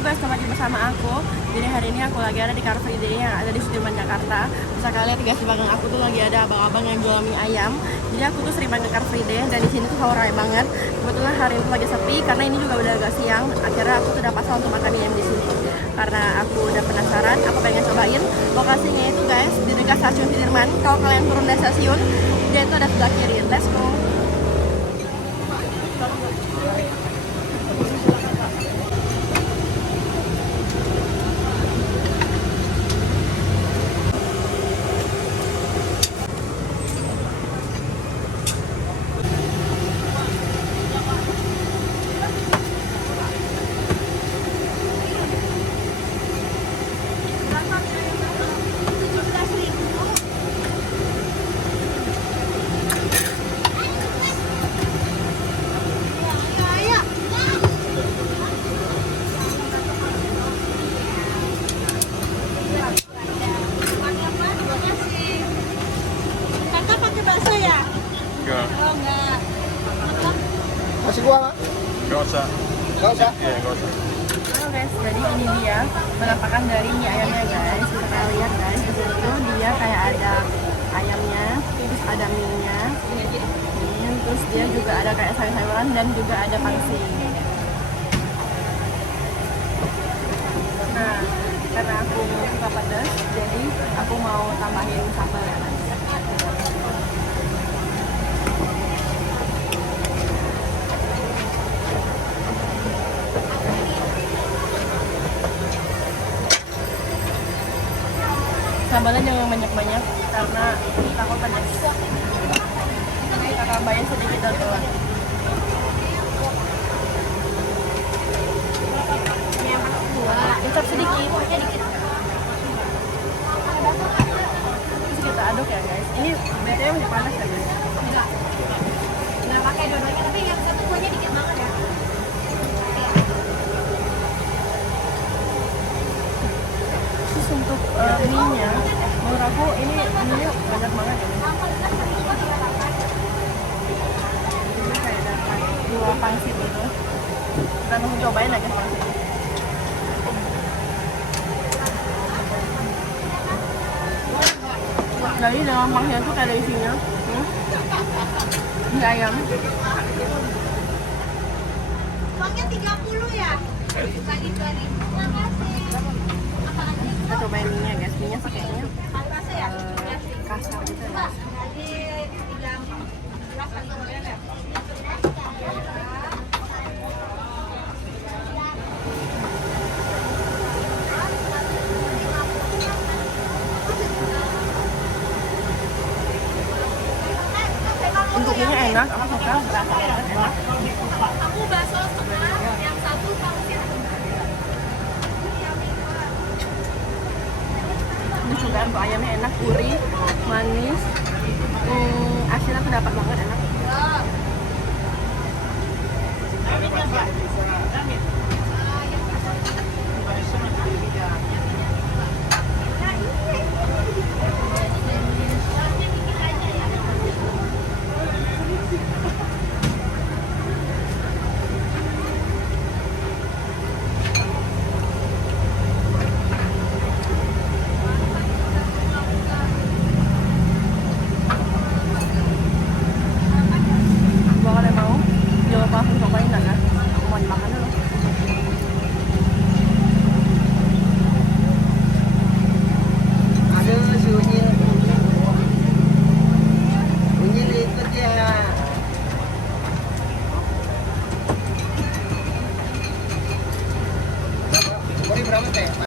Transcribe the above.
guys, kembali lagi bersama aku. Jadi hari ini aku lagi ada di Car Free Day yang ada di Sudirman, Jakarta. Bisa kalian lihat guys, di belakang aku tuh lagi ada abang-abang yang jual mie ayam. Jadi aku tuh sering banget ke Car Free Day dan di sini tuh ramai banget. Kebetulan hari ini tuh lagi sepi karena ini juga udah agak siang. Akhirnya aku tuh udah pasang untuk makan mie ayam di sini. Karena aku udah penasaran, aku pengen cobain. Lokasinya itu guys di dekat stasiun Sudirman. Kalau kalian turun dari stasiun, dia itu ada sebelah kiri. Let's go. Masih gua nggak? Nggak usah. Nggak usah? Iya, nggak usah. Halo guys, jadi ini dia penampakan dari mie ayamnya guys. Bisa kalian lihat guys, di sini tuh dia kayak ada ayamnya, terus ada mie-nya, terus dia juga ada kayak sayur-sayuran dan juga ada pangsit. Nah, karena aku suka pedas, jadi aku mau tambahin sambal ya guys. Sambalnya jangan banyak-banyak karena takut pedas. Kakak tambahin sedikit doang. Kecap sedikit. Terus kita aduk ya guys. Ini BTW masih panas ya guys. Nggak pakai dua-duanya, tapi yang satu kuahnya dikit banget ya. Terus untuk mie-nya, menurut aku ini mie-nya banyak banget ya. Ini kayak dapat 2 pangsit gitu. Kita langsung cobain aja pangsit. Jadi dalam pangsitnya tuh kayak ada isinya. Mie ayam. Uangnya 30 ya? Bagi-bagi. Kita cobain mie-nya guys. Mie-nya sih kayaknya Rasa ya? kasar gitu ya. Jadi 13 kali goreng ya? Untuk mie-nya enak, aku suka. Rasa banget enak. Aku bakso setengah, yang satu pangsit. Ini juga untuk ayamnya enak, gurih, manis, asinnya tuh dapat banget enak.